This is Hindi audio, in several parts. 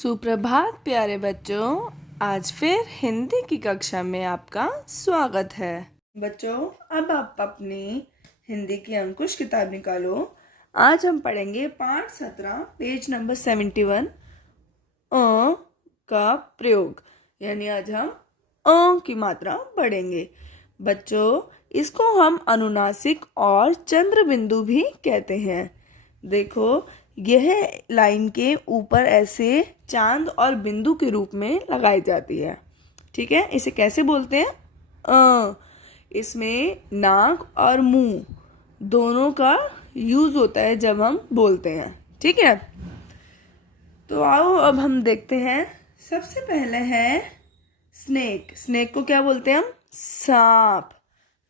सुप्रभात प्यारे बच्चों। आज फिर हिंदी की कक्षा में आपका स्वागत है। बच्चों, अब आप अपनी हिंदी की अंकुश किताब निकालो। आज हम पढ़ेंगे पाठ 17 पेज नंबर 71 अ का प्रयोग। यानी आज हम अ की मात्रा पढ़ेंगे। बच्चों, इसको हम अनुनासिक और चंद्र बिंदु भी कहते हैं। देखो, यह लाइन के ऊपर ऐसे चांद और बिंदु के रूप में लगाई जाती है। ठीक है, इसे कैसे बोलते हैं? इसमें नाक और मुंह दोनों का यूज होता है जब हम बोलते हैं। ठीक है, तो आओ अब हम देखते हैं। सबसे पहले है स्नेक। स्नेक को क्या बोलते हैं हम? सांप।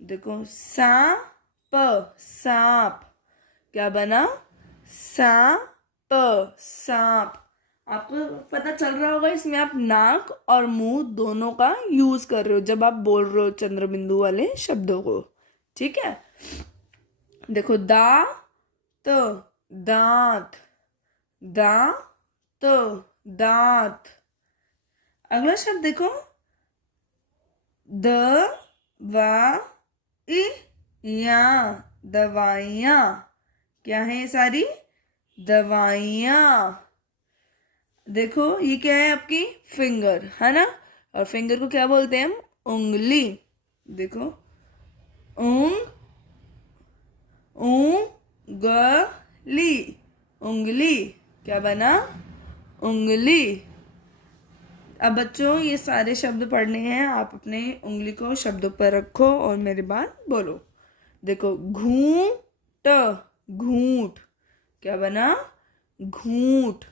देखो, सांप, सांप क्या बना? सांप, सांप। आपको पता चल रहा होगा इसमें आप नाक और मुंह दोनों का यूज कर रहे हो जब आप बोल रहे हो चंद्र बिंदु वाले शब्दों को। ठीक है, देखो, तो दांत, तो दांत। अगला शब्द देखो, दवाइयाँ। क्या है ये सारी? दवाइयाँ। देखो, ये क्या है? आपकी फिंगर है ना, और फिंगर को क्या बोलते हैं हम? उंगली। देखो, उंगली, उंगली क्या बना? उंगली। अब बच्चों, ये सारे शब्द पढ़ने हैं। आप अपने उंगली को शब्दों पर रखो और मेरी बात बोलो। देखो, घूंट, घूंट क्या बना? घूंट।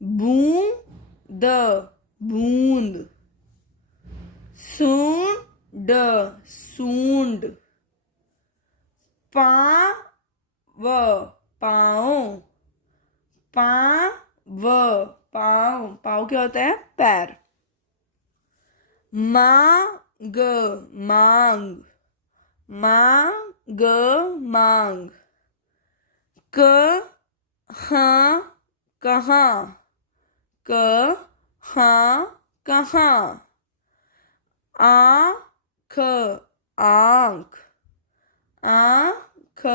बूंद, बूंद। सूंड, सूंड। पाँव, पाँव, पाँव, पाँव। पाँव क्या होता है? पैर। मांग, मांग, मांग, मांग। कहाँ, कहाँ, कहाँ। आँख, आँख, आँख,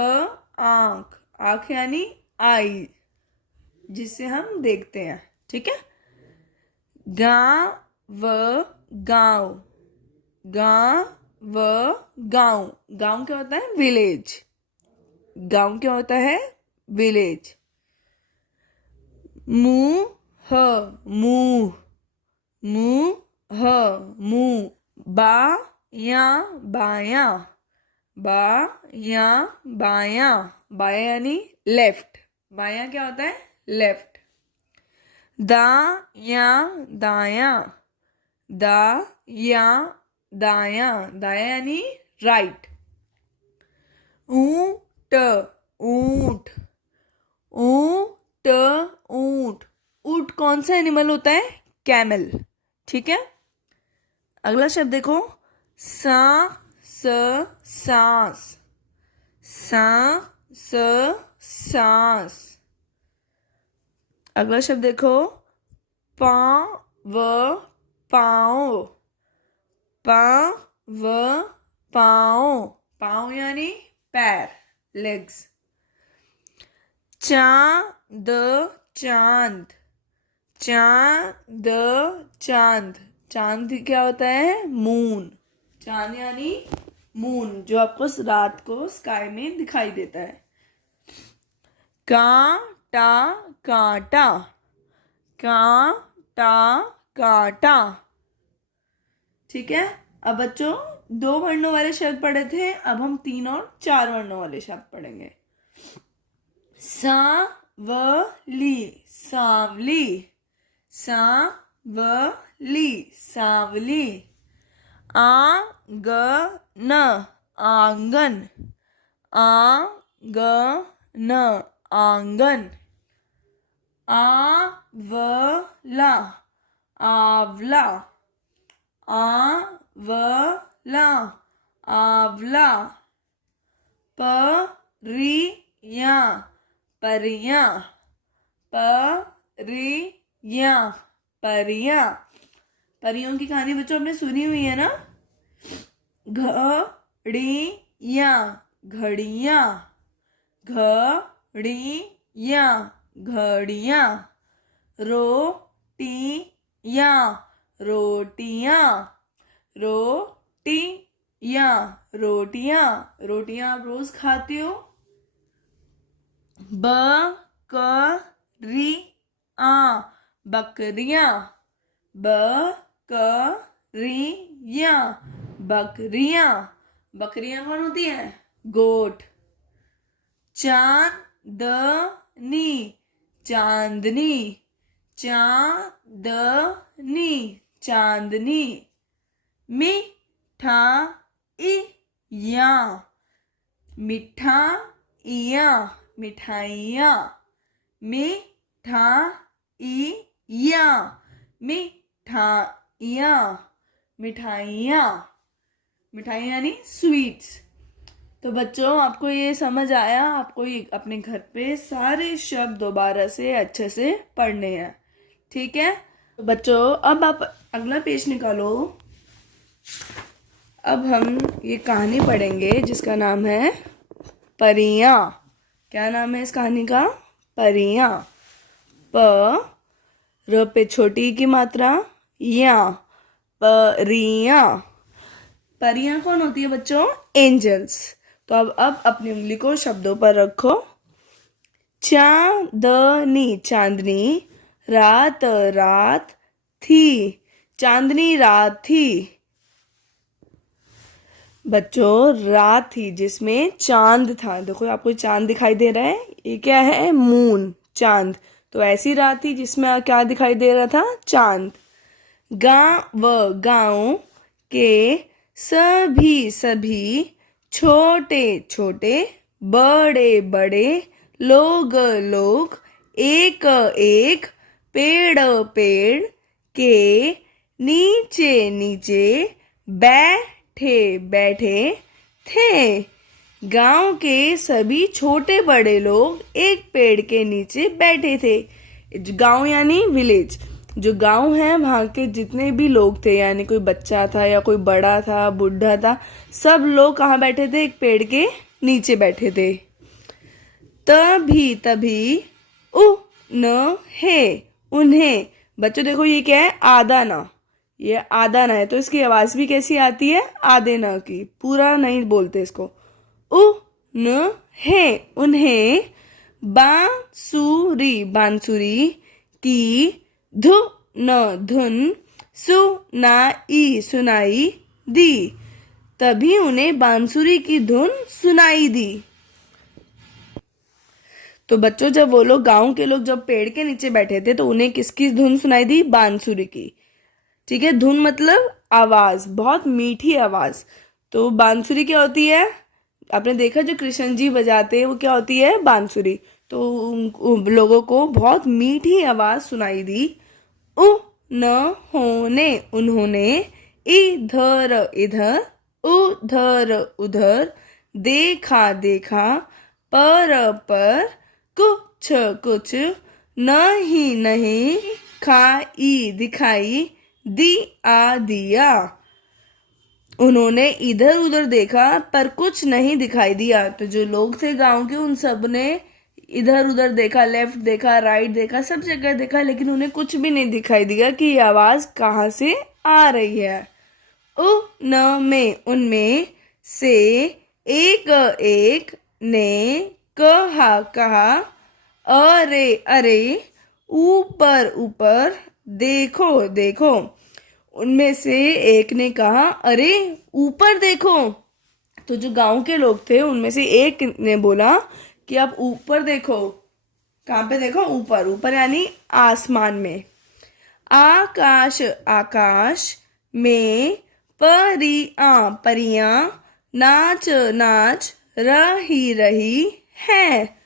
आँख। आँख यानी आई, जिससे हम देखते हैं। ठीक है, गाँव, गाँव, गाँव, गाँव। गाँव क्या होता है? विलेज। गाँव क्या होता है? विलेज। मुंह, मुंह, मुंह, मुंह। बायां, बायां, बायां, बायां। बायां यानी लेफ्ट। बायां क्या होता है? लेफ्ट। दायां, दायां, दायां, दायां। दायां यानी राइट। ऊंट, ऊंट, ऊंट, ऊंट। ऊंट कौन सा एनिमल होता है? कैमल। ठीक है, अगला शब्द देखो, सांस, सांस, सांस, सांस। अगला शब्द देखो, पाँव, पाँव, पाँव, पाँव। पाँव यानी पैर, लेग्स। चांद, चांद, चांद, चांद। चांद क्या होता है? मून। चांद यानी मून, जो आपको रात को स्काई में दिखाई देता है। कांटा, कांटा, कांटा, कांटा। ठीक है, अब बच्चों 2 वर्णों वाले शब्द पढ़े थे। अब हम 3 और 4 वर्णों वाले शब्द पढ़ेंगे। सांवली, सांवली, सांवली, सांवली। आंगन, आंगन, आंगन, आंगन। आंवला, आंवला, आंवला, आंवला। परियां, परियां, परियां, या परियां। परियों की कहानी बच्चों आपने सुनी हुई है ना। घड़ियां घड़ियां घड़ियां घड़ियां। रोटियां रोटियां रोटियां रोटियां। रोटियां आप रोज खाते हो। बकरियां बकरियां बकरियां बकरियां। बकरियां कौन होती हैं? गोट। चांदनी चांदनी चांदनी चांदनी। मिठाइयां मिठाइयां मिठाइयां मिठाइयां मिठाइयां मिठाइयां। मिठाइयां यानी स्वीट्स। तो बच्चों आपको ये समझ आया। आपको ये अपने घर पे सारे शब्द दोबारा से अच्छे से पढ़ने हैं। ठीक है। तो बच्चों अब आप अगला पेज निकालो। अब हम ये कहानी पढ़ेंगे जिसका नाम है परियां। क्या नाम है इस कहानी का? परियां। प र पे छोटी की मात्रा या परियां। परियां कौन होती है बच्चों? एंजल्स। तो अब अपनी उंगली को शब्दों पर रखो। चांदनी चांदनी। रात रात थी। चांदनी रात थी। बच्चों रात थी जिसमें चांद था। देखो आपको चांद दिखाई दे रहा है। ये क्या है? मून, चांद। तो ऐसी रात थी जिसमें क्या दिखाई दे रहा था? चांद। गांव के सभी छोटे छोटे बड़े बड़े लोग एक एक पेड़ के नीचे बैठे थे। गांव के सभी छोटे बड़े लोग एक पेड़ के नीचे बैठे थे। गांव यानी विलेज। जो गांव है वहां के जितने भी लोग थे, यानी कोई बच्चा था या कोई बड़ा था, बुढ़ा था, सब लोग कहाँ बैठे थे? एक पेड़ के नीचे बैठे थे। तभी उन्हें। बच्चों देखो ये क्या है? आधा ना। ये आधा ना है तो इसकी आवाज भी कैसी आती है? आधे ना की। पूरा नहीं बोलते इसको। उन्हें बांसुरी की धुन सुनाई दी। तभी उन्हें बांसुरी की धुन सुनाई दी। तो बच्चों जब वो लोग गांव के लोग जब पेड़ के नीचे बैठे थे तो उन्हें किसकी धुन सुनाई दी? बांसुरी की। ठीक है। धुन मतलब आवाज, बहुत मीठी आवाज। तो बांसुरी क्या होती है? आपने देखा जो कृष्ण जी बजाते हैं वो क्या होती है? बांसुरी। तो उन लोगों को बहुत मीठी आवाज सुनाई दी। उन्होंने इधर उधर देखा पर कुछ नहीं दिखाई दिया। उन्होंने इधर उधर देखा पर कुछ नहीं दिखाई दिया। तो जो लोग थे गांव के उन सब ने इधर उधर देखा, लेफ्ट देखा, राइट देखा, सब जगह देखा, लेकिन उन्हें कुछ भी नहीं दिखाई दिया कि ये आवाज कहाँ से आ रही है। उनमें से एक ने कहा अरे ऊपर देखो। उनमें से एक ने कहा अरे ऊपर देखो। तो जो गांव के लोग थे उनमें से एक ने बोला कि आप ऊपर देखो। कहाँ पे देखो? ऊपर यानी आसमान में। आकाश में परियां नाच रही है।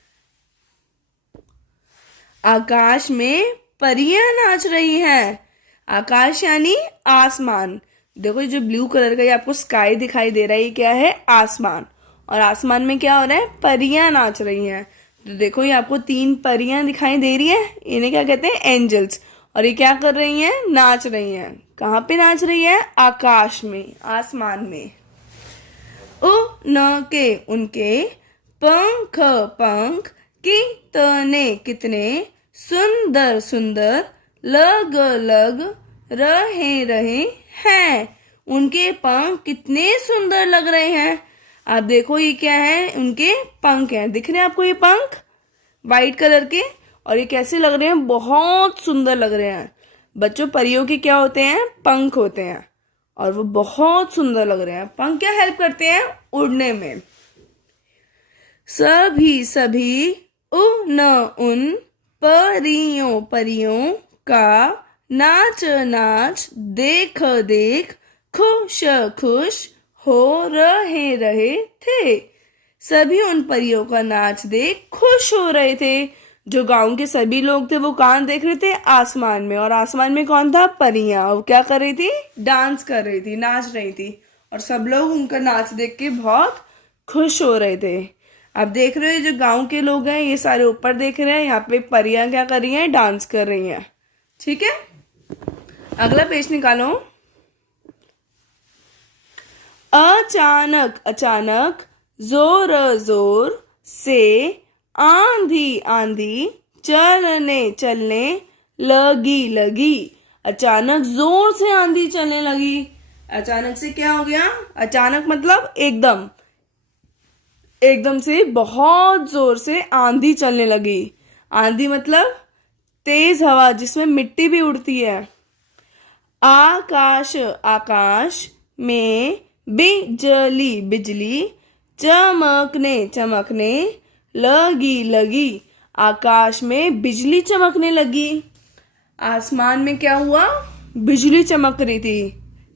आकाश में परियां नाच रही हैं। आकाश यानी आसमान। देखो जो ब्लू कलर का ये आपको स्काई दिखाई दे रहा है, ये क्या है? आसमान। और आसमान में क्या हो रहा है? परियां नाच रही हैं। तो देखो ये आपको 3 परियां दिखाई दे रही है। इन्हें क्या कहते हैं? एंजल्स। और ये क्या कर रही हैं? नाच रही हैं। कहाँ पे नाच रही है? आकाश में, आसमान में। उनके, उनके, पंख, पंख, कितने, कितने, सुंदर, सुंदर, लग, लग, रहे, रहे हैं। उनके पंख कितने सुंदर लग रहे हैं। आप देखो ये क्या है? उनके पंख हैं। दिख रहे हैं आपको ये पंख? वाइट कलर के। और ये कैसे लग रहे हैं? बहुत सुंदर लग रहे हैं। बच्चों, परियों के क्या होते हैं? पंख होते हैं। और वो बहुत सुंदर लग रहे हैं। पंख क्या हेल्प करते हैं? उड़ने में। सभी, सभी, उन, उन, परियों, परियों का, नाच, नाच, देख, देख, खुश, खुश, हो रहे, रहे थे। सभी उन परियों का नाच देख खुश हो रहे थे। जो गांव के सभी लोग थे वो कहाँ देख रहे थे? आसमान में। और आसमान में कौन था? परियां। वो क्या कर रही थी? डांस कर रही थी, नाच रही थी। और सब लोग उनका नाच देख के बहुत खुश हो रहे थे। आप देख रहे हो जो गांव के लोग हैं ये सारे ऊपर देख रहे हैं, यहाँ पे परियां क्या कर रही हैं? डांस कर रही हैं। ठीक है, अगला पेज निकालो। अचानक, अचानक, जोर, जोर से, आंधी, आंधी, चलने, चलने लगी, लगी। अचानक जोर से आंधी चलने लगी। अचानक से क्या हो गया? अचानक मतलब एकदम, एकदम से बहुत जोर से आंधी चलने लगी। आंधी मतलब तेज हवा जिसमें मिट्टी भी उड़ती है। आकाश, आकाश में, बिजली, बिजली, चमकने, चमकने लगी, लगी। आकाश में बिजली चमकने लगी। आसमान में क्या हुआ? बिजली चमक रही थी।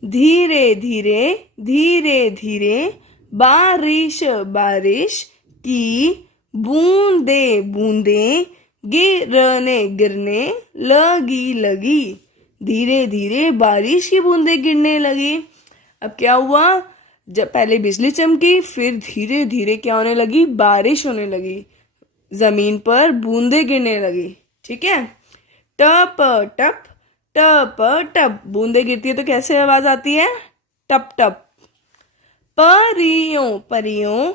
धीरे धीरे, धीरे धीरे, बारिश, बारिश की बूंदे, बूंदे गिरने, गिरने लगी, लगी। धीरे धीरे बारिश की बूंदे गिरने लगी। अब क्या हुआ? जब पहले बिजली चमकी, फिर धीरे धीरे क्या होने लगी? बारिश होने लगी। जमीन पर बूंदे गिरने लगी। ठीक है, टप टप, टप टप। बूंदे गिरती है तो कैसे आवाज आती है? टप टप। परियों, परियों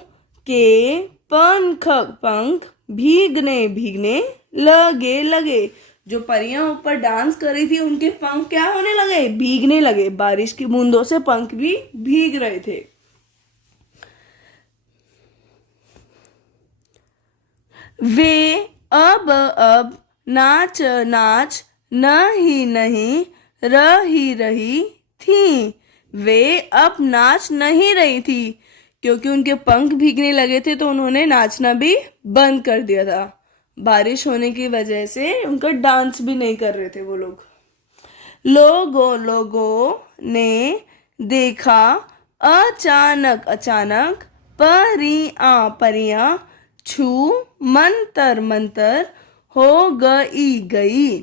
के पंख, पंख भीगने, भीगने लगे, लगे। जो परियां ऊपर डांस कर रही थी उनके पंख क्या होने लगे? भीगने लगे। बारिश की बूंदों से पंख भी भीग रहे थे। वे अब नाच, नाच, नहीं, नहीं, रही, रही थी। वे अब नाच नहीं रही थी क्योंकि उनके पंख भीगने लगे थे तो उन्होंने नाचना भी बंद कर दिया था। बारिश होने की वजह से उनका डांस भी नहीं कर रहे थे वो लोग। लोगों ने देखा, अचानक, अचानक, परियां, परियां छू मंतर, मंतर हो गई, गई।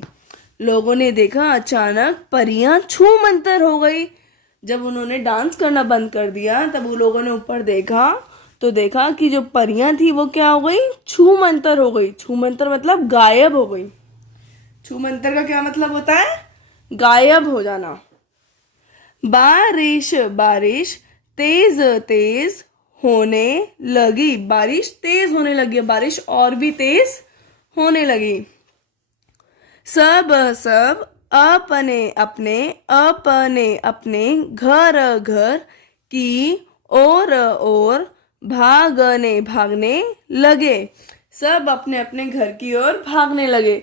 लोगों ने देखा अचानक परियां छू मंतर हो गई। जब उन्होंने डांस करना बंद कर दिया तब वो लोगों ने ऊपर देखा तो देखा कि जो परियां थी वो क्या हो गई? छू मंतर हो गई। छू मंतर मतलब गायब हो गई। छू मंतर का क्या मतलब होता है? गायब हो जाना। बारिश, बारिश तेज, तेज होने लगी। बारिश तेज होने लगी। बारिश और भी तेज होने लगी। सब, सब अपने अपने, अपने अपने घर, घर की ओर भागने, भागने लगे। सब अपने अपने घर की ओर भागने लगे।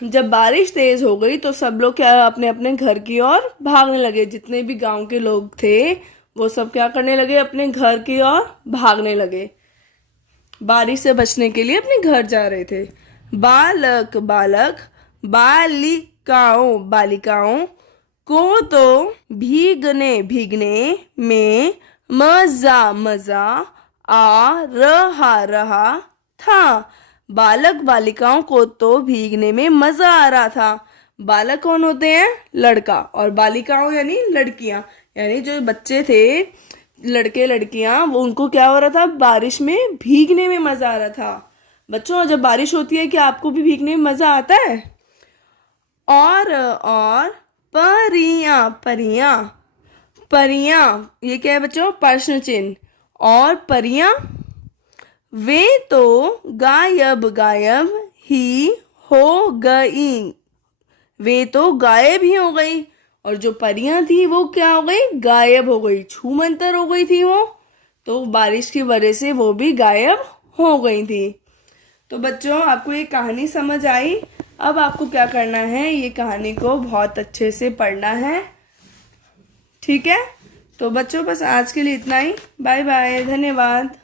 जब बारिश तेज हो गई तो सब लोग क्या अपने अपने घर की ओर भागने लगे। जितने भी गांव के लोग थे वो सब क्या करने लगे? अपने घर की ओर भागने लगे। बारिश से बचने के लिए अपने घर जा रहे थे। बालक, बालक, बालिकाओं, बालिकाओं को तो भीगने, भीगने में मजा, मजा आ रहा था। बालक बालिकाओं को तो भीगने में मजा आ रहा था। बालक कौन होते हैं? लड़का। और बालिकाओं यानी लड़कियां, यानी जो बच्चे थे, लड़के लड़कियां, वो उनको क्या हो रहा था? बारिश में भीगने में मजा आ रहा था। बच्चों, जब बारिश होती है क्या आपको भी भीगने में मजा आता है? और परियां, परियां, परियां, ये क्या है बच्चों? प्रश्न चिन्ह। और परियां, वे तो गायब गायब ही हो गई, वे तो गायब ही हो गई। और जो परियां थी वो क्या हो गई? गायब हो गई, छूमंतर हो गई थी वो, तो बारिश की वजह से वो भी गायब हो गई थी। तो बच्चों आपको ये कहानी समझ आई। अब आपको क्या करना है, ये कहानी को बहुत अच्छे से पढ़ना है, ठीक है? तो बच्चों बस आज के लिए इतना ही। बाय बाय, धन्यवाद।